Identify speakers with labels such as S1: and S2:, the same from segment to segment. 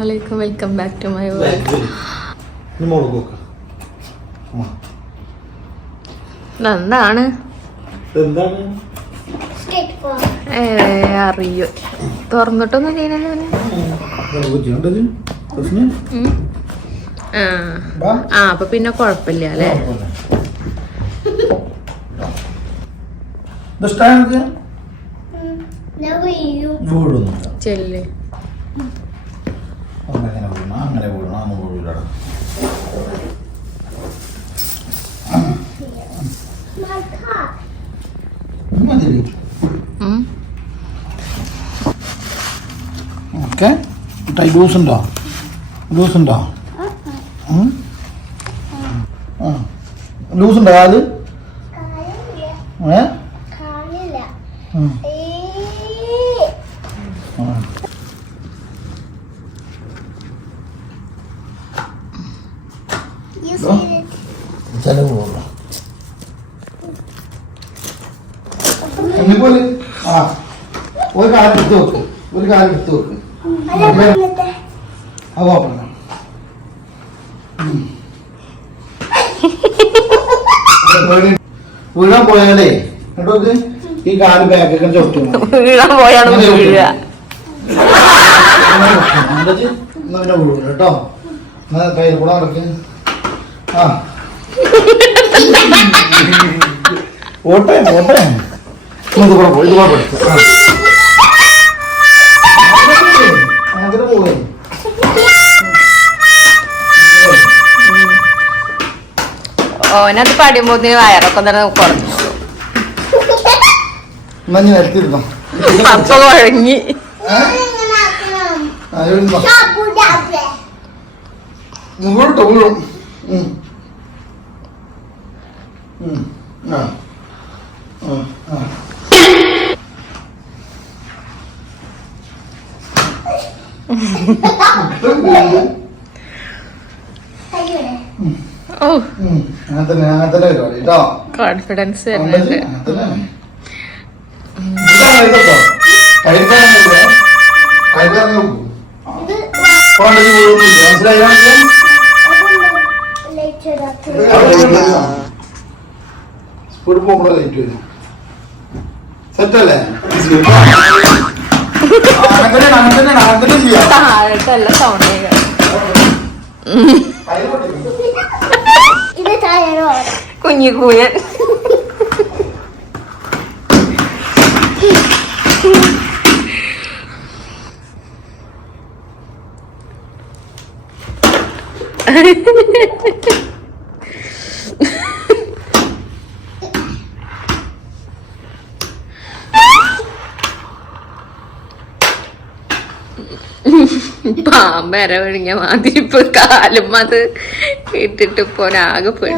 S1: അസ്സാം വലൈക്കും welcome back to my world എന്താണ് അറിയോ. തുറന്നിട്ടൊന്നും ചെയ്യണല്ലോ ആ. അപ്പൊ പിന്നെ കൊഴപ്പില്ല അല്ലേ? ചെല്ല്
S2: അങ്ങനെ വീണ അങ്ങനെ വീണ അന്ന് വീടാ മതി
S1: ഉം.
S2: ഓക്കെ. ടൈ ലൂസ് ഉണ്ടോ? ലൂസ് ഉണ്ടോ? ലൂസ് ഉണ്ടോ കാൽ?
S3: കാണില്ല
S2: ഏ? കാലം എടുത്ത് വെക്ക്. ഒരു കാലം എടുത്ത് വെക്ക് അത് കുഴപ്പമില്ല വീഴാൻ പോയാലേ കേട്ടോ ഈ കാൽ ബാക്കൊക്കെ ചവിട്ടി.
S1: വീഴാൻ പോയാണ് വീഴുക
S2: പിന്നെ വീഴും കേട്ടോ. എന്നാ കയ്യിൽ കൂടെ നടക്ക്. ആ. ഓട്ടെ ഓട്ടെ. ഇത് കൂടെ പോയി ഇത് കൂടെ
S1: ഓനത് പടിയുമ്പോത്തിന് വയറൊക്കെ തന്നെ കുറഞ്ഞു.
S2: എന്നാ നീ എടുത്തിരുന്നോ
S1: അപ്പൊ കുഴങ്ങി
S2: വീഴും ഉം. ഉം. ആ ഉം. ആ
S3: കയ്യൂടെ.
S1: ഓ
S2: ഉം. അങ്ങനെ തന്നെ അങ്ങനെ തന്നെ പരിപാടി കേട്ടോ
S1: കോൺഫിഡൻസ്
S2: അമ്മച്ചി,
S1: വരുന്നുണ്ട്
S2: അങ്ങനെ തന്നെ. ഇതാണ് ഇതൊക്കെ. കഴിക്കാൻ നോക്കുവേ. കഴിക്കാൻ നോക്കൂ.
S3: ഇത്
S2: കോണ്ടേജ് വീഴുന്നില്ല. മനസ്സിലായോ നിനക്ക്?
S3: അതൊന്ന് ലൈറ്റ് ഇടാത്ത.
S2: അവിടെ ഇരിക്കുന്നു. സ്പീഡ് പോകുമ്പോഴാ ലൈറ്റ് വരും. സെറ്റല്ലേ? അങ്ങനെ അങ്ങനെ അങ്ങനെ ചെയ്യാം.
S1: സൗണ്ട്
S2: കയ്യിൽ പൊട്ടിക്കും.
S3: ഇത് ടയറോ
S1: കുഞ്ഞു കൂയൻ പാമ്പര വിഴുങ്ങിയ മാതിരി ഇപ്പൊ കാലും അത് ഇട്ടിട്ട് പോരാകെ പോയി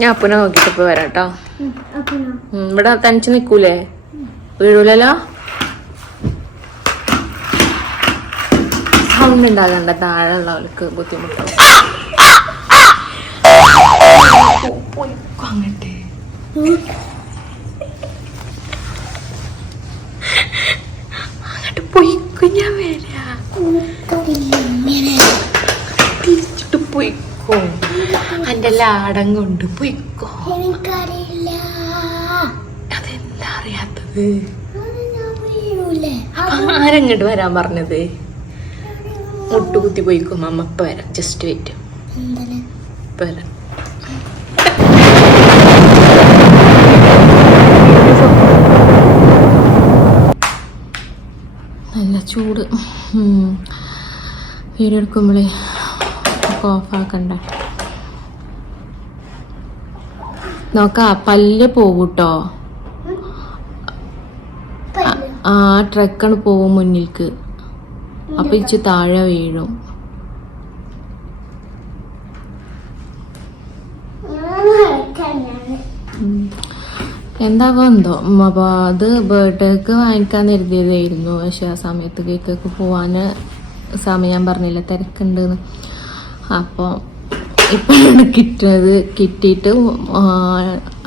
S1: ഞാൻ അപ്പനെ നോക്കിട്ട് ഇപ്പൊ വരാം കേട്ടോ ഇവിടെ തനിച്ച് നിക്കൂലേ? വീഴൂലല്ലോ? സൗണ്ട് ഉണ്ടാകണ്ട താഴെ ഉള്ളവർക്ക് ബുദ്ധിമുട്ടാവും. അങ്ങോട്ട്. അങ്ങോട്ട് പോയിക്കോ ഞാൻ വരാ തിരിച്ചിട്ട് പോയിക്കോ ലാടം പോയിക്കോ
S3: എനിക്കറിയില്ല.
S1: അതെന്താ അറിയാത്തത്? ആരെങ്ങോട്ട് വരാൻ പറഞ്ഞത്? മുട്ടുകുത്തി പോയിക്കോ അമ്മ ഇപ്പൊ വരാം. ജസ്റ്റ് വെയിറ്റ്
S3: എന്താണ്
S1: ഇപ്പൊ വരാം. നല്ല ചൂട്. വീഡിയോ എടുക്കുമ്പോഴേ ഓഫാക്കണ്ട നോക്കാ പല്ല് പോകൂട്ടോ ആ ട്രക്കാണ് പോവും മുന്നിൽക്ക്. അപ്പൊ ഇച്ച് താഴെ വീഴും. എന്താവോ എന്തോ അപ്പൊ അത് ബർത്ത്ഡേക്ക് വാങ്ങിക്കാൻ കരുതിയതായിരുന്നു. പക്ഷെ ആ സമയത്ത് കേക്കൊക്കെ പോവാന് സമയം പറഞ്ഞില്ല തിരക്കുണ്ടെന്ന്. അപ്പോൾ ഇപ്പോഴാണ് കിട്ടുന്നത്. കിട്ടിയിട്ട്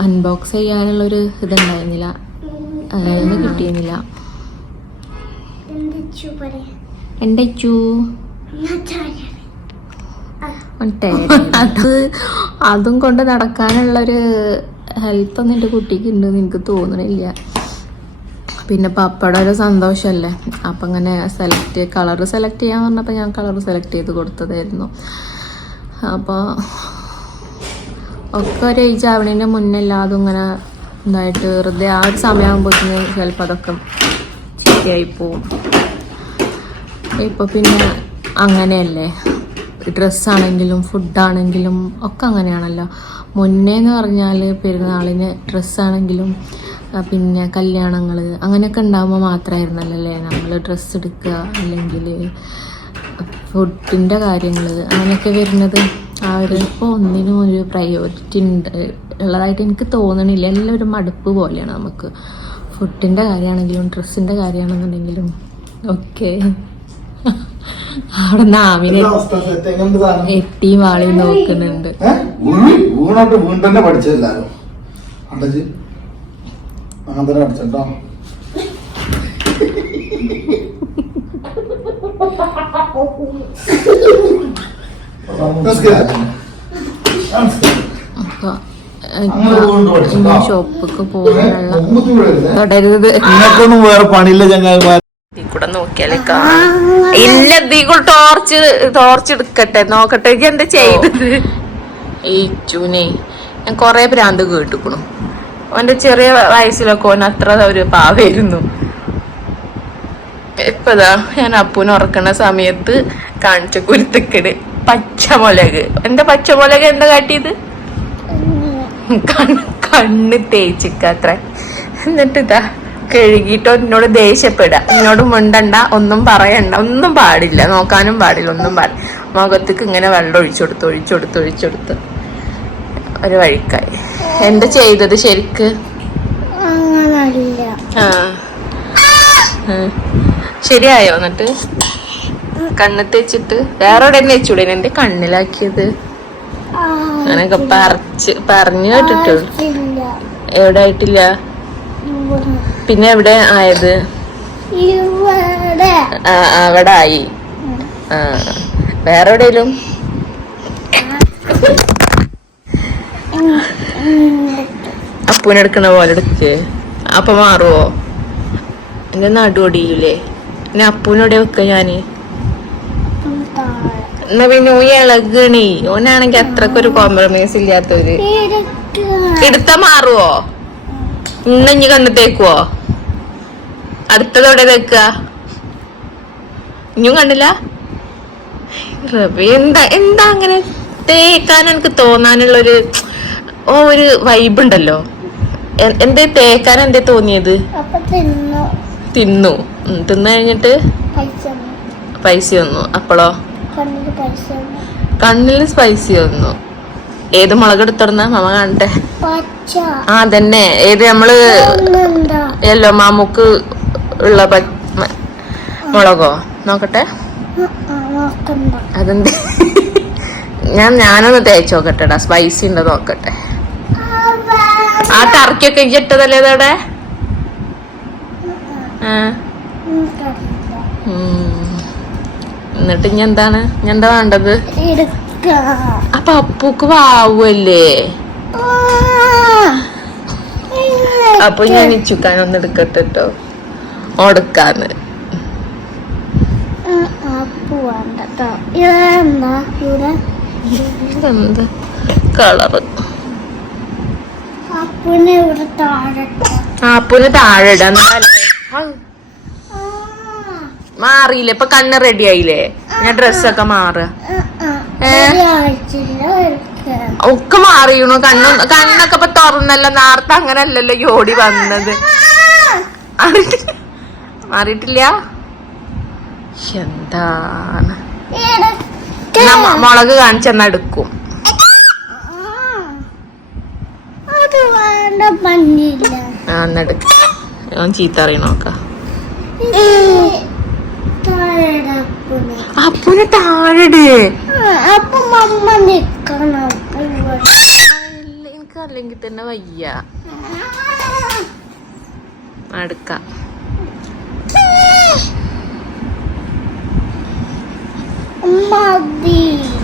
S1: അൺബോക്സ് ചെയ്യാനുള്ളൊരു ഇതുണ്ടായിരുന്നില്ല. അതൊന്നും കിട്ടിയിരുന്നില്ല. ചൂ
S3: ചായാണ്
S1: അത് അതും കൊണ്ട് നടക്കാനുള്ളൊരു ഹെൽത്ത് ഒന്നും എന്റെ കുട്ടിക്ക് ഉണ്ടെന്ന് എനിക്ക് തോന്നണില്ല. പിന്നെ പപ്പയുടെ ഒരു സന്തോഷമല്ലേ അപ്പം അങ്ങനെ സെലക്ട് കളർ സെലക്ട് ചെയ്യാന്ന് പറഞ്ഞപ്പോൾ ഞാൻ കളർ സെലക്ട് ചെയ്ത് കൊടുത്തതായിരുന്നു. അപ്പോൾ ഒക്കെ ഒരു ഏജ് ആവണേന്റെ മുന്നേ എല്ലാതും ഇങ്ങനെ ഇതായിട്ട് വെറുതെ ആ ഒരു സമയമാകുമ്പോഴത്തേന് ചിലപ്പോൾ അതൊക്കെ ശരിയായി പോവും. ഇപ്പോൾ പിന്നെ അങ്ങനെയല്ലേ? ഡ്രസ്സാണെങ്കിലും ഫുഡാണെങ്കിലും ഒക്കെ അങ്ങനെയാണല്ലോ. മുന്നേ എന്ന് പറഞ്ഞാൽ പെരുന്നാളിന് ഡ്രസ്സാണെങ്കിലും പിന്നെ കല്യാണങ്ങൾ അങ്ങനെയൊക്കെ ഉണ്ടാകുമ്പോൾ മാത്രമായിരുന്നല്ലോ അല്ലേ? നമ്മൾ ഡ്രസ്സ് എടുക്കുക അല്ലെങ്കിൽ ഫുഡിന്റെ കാര്യങ്ങൾ അങ്ങനെയൊക്കെ വരുന്നത്. ഇപ്പോൾ ഒന്നിനും ഒരു പ്രയോറിറ്റി ഉണ്ട്. ഉള്ളതായിട്ട് എനിക്ക് തോന്നണില്ല. എല്ലാം ഒരു മടുപ്പ് പോലെയാണ് നമുക്ക്. ഫുഡിന്റെ കാര്യമാണെങ്കിലും ഡ്രസ്സിന്റെ കാര്യമാണെന്നുണ്ടെങ്കിലും ഒക്കെ. അവിടെ നാമിനെ
S2: എത്തി
S1: വാളി വാളിയും നോക്കുന്നുണ്ട്.
S2: വീണോട്ട് വീണ് തന്നെ പഠിച്ചെല്ലാരും അടച്ച് ആന്തര അടച്ചോ
S1: അപ്പൊ
S2: അങ്ങനെ വീണ്ടും
S1: ഷോപ്പിക്ക് പോകാനുള്ള തുടരുത്.
S2: നിങ്ങൾക്കൊന്നും വേറെ പണിയില്ല ചങ്ങായിമാർ.
S1: കൂടെ നോക്കിയാലേ ഇല്ല ഇതിൽ കൂടെ ടോർച്ച് ടോർച്ച് എടുക്കട്ടെ. നോക്കട്ടെ എന്താ ചെയ്തത്? ഈ ചൂനെ. ഞാൻ കൊറേ ഭ്രാന്ത് കേട്ടുക്കണു. അവന്റെ ചെറിയ വയസ്സിലൊക്കെ ഓൻ അത്ര ഒരു പാവായിരുന്നു ഇപ്പതാ ഞാൻ അപ്പൂന് ഉറക്കണ സമയത്ത് കാണിച്ച കുരുത്തക്കട് പച്ചമുളക്. എന്താ പച്ചമുളക് എന്താ കാട്ടിയത്? കണ്ണ് കണ്ണ് തേച്ചിക്കത്ര. എന്നിട്ട് ഇതാ കഴുകിട്ടോ എന്നോട് ദേഷ്യപ്പെടുക എന്നോട് മുണ്ടണ്ട ഒന്നും പറയണ്ട ഒന്നും പാടില്ല. നോക്കാനും പാടില്ല ഒന്നും പാടില്ല. മുഖത്തേക്ക് ഇങ്ങനെ വെള്ളം ഒഴിച്ചെടുത്ത് ഒഴിച്ചെടുത്ത് ഒഴിച്ചെടുത്ത് ഒരു വഴിക്കായി. എന്താ ചെയ്തത് ശരിക്ക്? ആ. ശരിയായോ എന്നിട്ട്? കണ്ണ് തേച്ചിട്ട്. വേറെ എവിടെ തന്നെ വെച്ചൂടെ എന്റെ കണ്ണിലാക്കിയത്? അങ്ങനെയൊക്കെ പറിച്ച് പറഞ്ഞു കേട്ടിട്ടുള്ളു. എവിടെ ആയിട്ടില്ല? പിന്നെ എവിടെ ആയത്? അവിടെ ആയി ആ വേറെ എവിടെയും അപ്പൂനെടുക്കണ പോലെ എടുക്ക്. അപ്പൊ മാറുവോ? എന്റെ നടുവടിയില്ലേ? പിന്നെ അപ്പൂനോടെ വെക്ക
S3: ഞാൻ?
S1: എന്നാ പിന്നെ ഓ ഇളകണി. ഓനാണെങ്കി അത്രക്കൊരു കോംപ്രമൈസ് ഇല്ലാത്തവര്. എടുത്താ മാറുവോ? ഇന്ന് ഇനി കണ്ണു തേക്കുവോ? അടുത്തതോടെ തേക്കുക ഇനിയും കണ്ടില്ല റബി എന്താ എന്താ അങ്ങനെ തേക്കാൻ എനിക്ക് തോന്നാനുള്ളൊരു ഓ ഒരു വൈബ് ഉണ്ടല്ലോ. എന്തേ തേക്കാൻ എന്തേ തോന്നിയത്
S3: തിന്നു.
S1: തിന്നു കഴിഞ്ഞിട്ട്
S3: പൈസ
S1: പൈസ വന്നു. അപ്പോളോ? കണ്ണിൽ സ്പൈസി വന്നു. ഏത് മുളക് എടുത്തിടുന്ന? മമ്മ കാണട്ടെ. ആ തന്നെ ഏത് നമ്മൾ
S3: അല്ലോ
S1: യെല്ലോ മാമുക്ക് ഉള്ള മുളകോ? നോക്കട്ടെ. അതെന്ത്? ഞാൻ ഞാനൊന്ന് തേച്ച് നോക്കട്ടെടാ. സ്പൈസി ഉണ്ടോ നോക്കട്ടെ. ആ ടർക്കിയൊക്കെ ഇട്ടതല്ലേ ഉം. എന്നിട്ട് ഇനി എന്താണ്? ഇനി എന്താ വേണ്ടത്? അപ്പൊ അപ്പൂക്ക് വാവല്ലേ? അപ്പൊ ഞാൻ ഇച്ചുക്കാൻ ഒന്ന് എടുക്കട്ടെ കേട്ടോ ഒടുക്കാന്ന്.
S3: ഇതെന്താ
S1: കളറ്?
S3: താഴെ
S1: ഇടാൻ മാറിയില്ലേ? ഇപ്പൊ കണ്ണ് റെഡി ആയില്ലേ? ഞാൻ ഡ്രസ്സൊക്കെ മാറുക ഒക്കെ മാറിയണു. കണ്ണു കണ്ണൊക്കെ ഇപ്പൊ തുറന്നല്ലോ. നേരത്തെ അങ്ങനെ അല്ലല്ലോ ഈ ഓടി വന്നത്. മാറിയിട്ടില്ല? എന്താണ്? മുളക് കാണിച്ചെന്നാ എടുക്കും. ആ ചീത്ത അറിയണോക്കാ
S3: അപ്പുനെ
S1: താഴെ എനിക്ക് അല്ലെങ്കിൽ തന്നെ വയ്യ. അടുക്ക.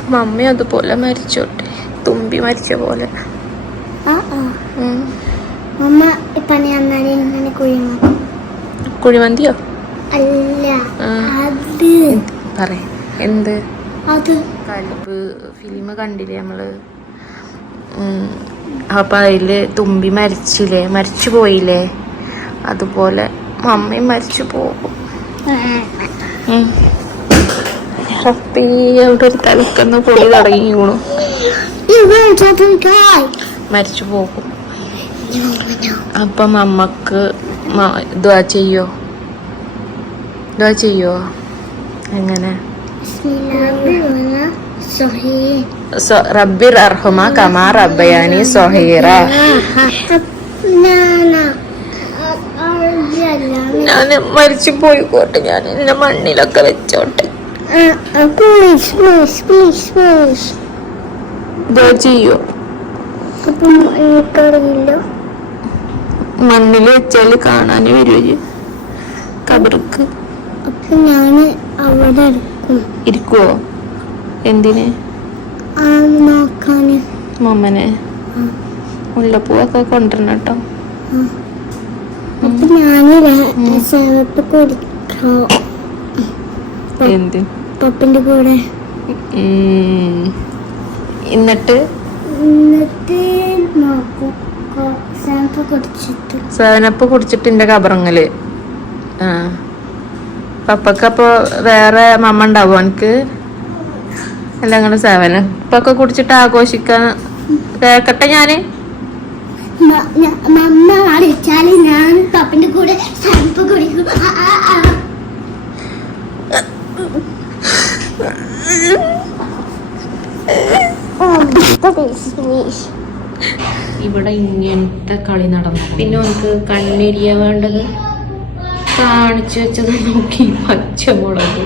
S1: മമ്മി അതുപോലെ മരിച്ചോട്ടെ. തുമ്പി മരിച്ച പോലെ.
S3: ഇപ്പൊ
S1: കുഴിമന്തിയോ?
S3: അല്ല.
S1: ആ. പറ എന്ത്?
S3: അത്.
S1: കൽബ് ഫിലിം കണ്ടില്ലേ നമ്മൾ. അപ്പൊ അതിൽ തുമ്പി മരിച്ചില്ലേ? മരിച്ചു പോയില്ലേ? അതുപോലെ മമ്മയും മരിച്ചു പോകും. റബ്ബേ, അവിടെ ഒരു തലക്കന്ന് പൊടി തുടങ്ങി വീണു മരിച്ചു പോകും. അപ്പം അമ്മയ്ക്ക് ദ്വാ ചെയ്യോ? ദ്വാ ചെയ്യോ? എങ്ങനെ? റബ്ബിർ അർഹുമ കമാ റബ്ബയാനി സൊഹീറ. ഞാൻ മരിച്ചു പോയിക്കോട്ടെ ഞാൻ എന്നെ മണ്ണിലൊക്കെ വെച്ചോട്ടെ. ചെയ്യോ? മണ്ണിൽ വെച്ചാൽ കാണാൻ വരുമോ
S3: അപ്പൊ ഞാൻ അവിടെ ഇരിക്കും.
S1: ഇരിക്കുവോ? എന്തിന്?
S3: നോക്കാന്.
S1: മമ്മനെ മുല്ലപ്പൂവൊക്കെ കൊണ്ടുവരണം കേട്ടോ.
S3: അപ്പൊ ഞാൻ സേവപ്പ് കുടിക്കോ.
S1: എന്ത്?
S3: പപ്പിന്റെ കൂടെ.
S1: എന്നിട്ട്
S3: എന്നിട്ട് നോക്കും. സേവപ്പ് കുടിച്ചിട്ട്.
S1: സെവനപ്പ് കുടിച്ചിട്ട് എന്റെ കബറങ്ങൽ. ആ. പപ്പക്കപ്പോ വേറെ മമ്മ ഉണ്ടാവും എനിക്ക് എല്ലാം കൂടെ സേവനം ഇപ്പൊക്കെ കുടിച്ചിട്ട് ആഘോഷിക്കാൻ കേക്കട്ടെ
S3: ഞാൻ? മമ്മ ഞാൻ പപ്പിന്റെ കൂടെ കുടിക്കും. Oh.
S1: ഇവിടെ ഇങ്ങനത്തെ കളി നടന്നു? പിന്നെ നമുക്ക് കണ്ണെരിയ വേണ്ടത്? കാണിച്ചു വെച്ചത് നോക്കി. പച്ചമുളക്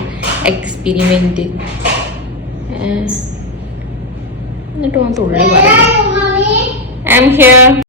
S1: എക്സ്പെരിമെന്റ് എന്നിട്ട് ഓൻ തുള്ളി പറയും ഐ എം ഹിയർ